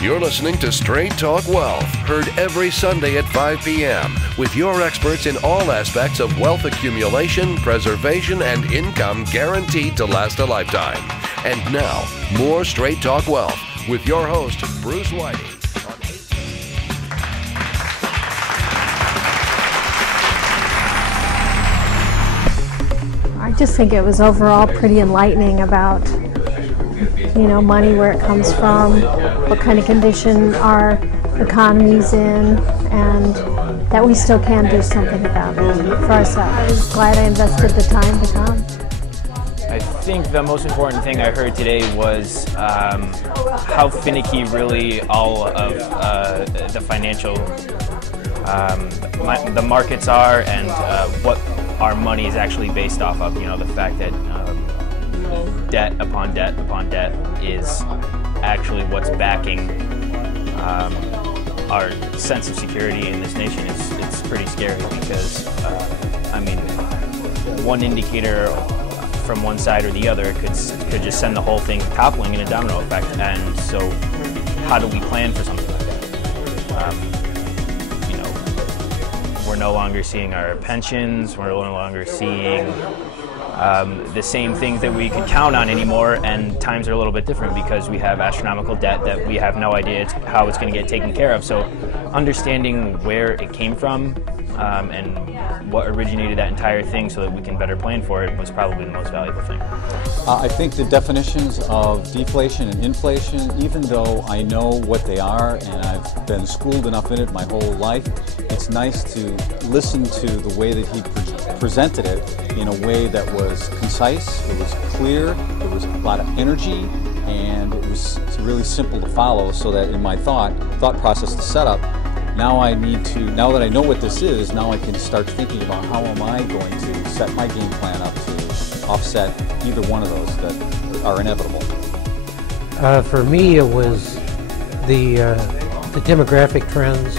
You're listening to Straight Talk Wealth, heard every Sunday at 5 p.m. with your experts in all aspects of wealth accumulation, preservation, and income guaranteed to last a lifetime. And now, more Straight Talk Wealth with your host, Bruce Whiting. I just think it was overall pretty enlightening about, money, where it comes from, what kind of condition our economy's in, and that we still can do something about it for ourselves. I was glad I invested the time to come. I think the most important thing I heard today was how finicky really all of the financial, the markets are, and what our money is actually based off of. The fact that debt upon debt upon debt is actually what's backing our sense of security in this nation. It's pretty scary because, one indicator from one side or the other could just send the whole thing toppling in a domino effect. And so how do we plan for something like that? We're no longer seeing our pensions, we're no longer seeing the same things that we could count on anymore, and times are a little bit different because we have astronomical debt that we have no idea how it's going to get taken care of. So understanding where it came from and what originated that entire thing so that we can better plan for it was probably the most valuable thing. I think the definitions of deflation and inflation, even though I know what they are and I've been schooled enough in it my whole life, it's nice to listen to the way that he presented it in a way that was concise, it was clear, there was a lot of energy, and it was really simple to follow, so that in my thought process, the setup, now that I know what this is, now I can start thinking about how am I going to set my game plan up to offset either one of those that are inevitable. For me, it was the demographic trends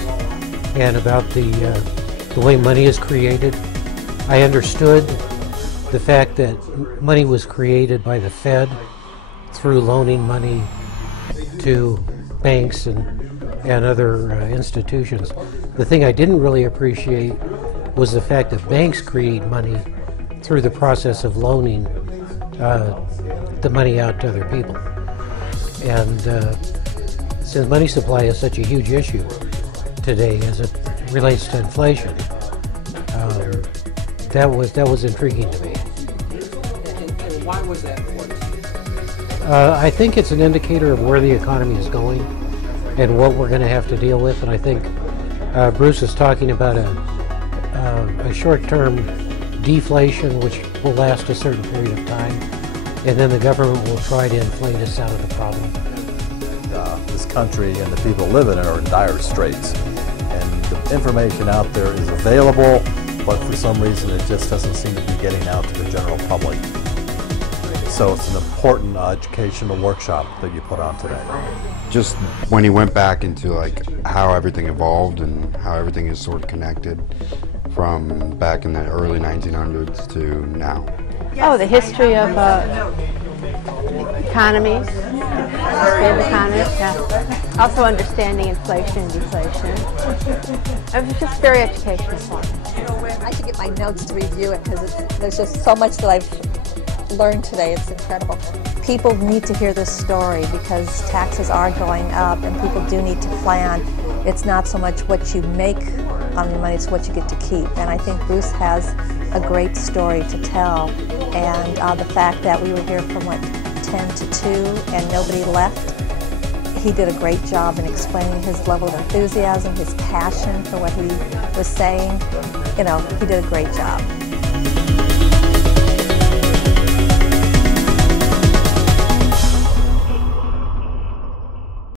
and about the way money is created. I understood the fact that money was created by the Fed through loaning money to banks and other institutions. The thing I didn't really appreciate was the fact that banks create money through the process of loaning the money out to other people. And since money supply is such a huge issue today as it relates to inflation, that was intriguing to me. And why was that important to you? I think it's an indicator of where the economy is going and what we're going to have to deal with. And I think Bruce is talking about a short-term deflation which will last a certain period of time, and then the government will try to inflate us out of the problem. This country and the people who live in it are in dire straits, and the information out there is available, but for some reason it just doesn't seem to be getting out to the general public. So it's an important educational workshop that you put on today. Just when he went back into how everything evolved and how everything is sort of connected from back in the early 1900s to now. Oh, the history of economies, yeah. Also understanding inflation and deflation. It was just very educational for me. I should get my notes to review it because there's just so much that I've learned today. It's incredible. People need to hear this story because taxes are going up and people do need to plan. It's not so much what you make on your money, it's what you get to keep. And I think Bruce has a great story to tell. And the fact that we were here from 10 to 2 and nobody left, he did a great job in explaining his level of enthusiasm, his passion for what he was saying. He did a great job.